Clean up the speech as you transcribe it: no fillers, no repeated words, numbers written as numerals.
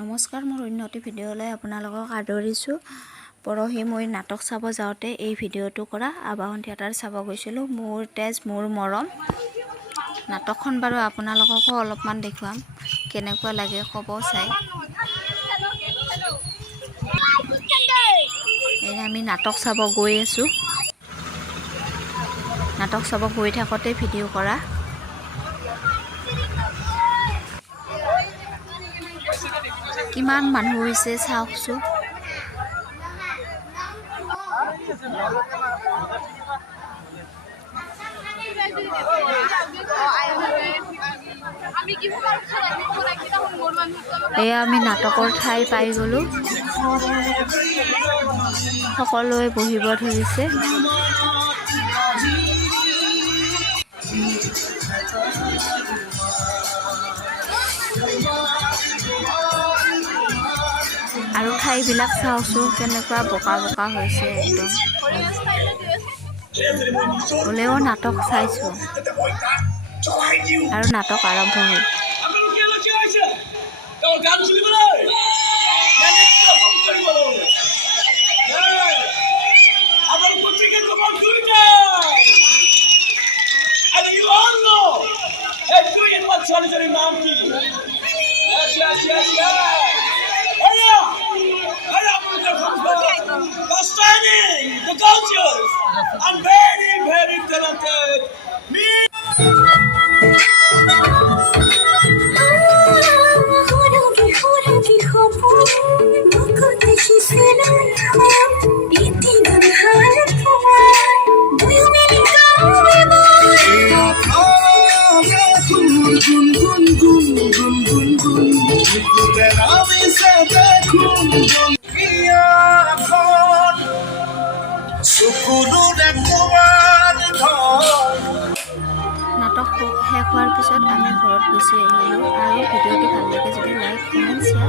নমস্কাৰ, মোৰ উন্নতি ভিডিঅ'লৈ আপোনালোকক আদৰিছোঁ। পৰহি মই নাটক চাব যাওঁতে এই ভিডিঅ'টো কৰা আবাহন থিয়েটাৰ চাব গৈছিলোঁ। মোৰ তেজ মোৰ মৰম নাটকখন বাৰু আপোনালোককো অলপমান দেখুৱাম, কেনেকুৱা লাগে ক'ব চাই। এই আমি নাটক চাব গৈ আছোঁ। নাটক চাব গৈ থাকোঁতে ভিডিঅ' কৰা। কিমান মানুহ হৈছে চাওকচোন। এয়া আমি নাটকৰ ঠাই পাই গ'লোঁ। সকলোৱে বহিব ধৰিছে। আৰু ঠাইবিলাক চাওকচোন কেনেকুৱা বোকা বোকা হৈছে একদম। হ'লেও নাটক চাইছোঁ আৰু নাটক আৰম্ভ হ'ল। The cultures and very talented. নাটক শেষ হোৱাৰ পিছত আমি ঘৰত গুচি আহিলোঁ। আৰু ভিডিঅ'টো ভাল লাগে যদি লাইক, কমেণ্ট, শ্বেয়াৰ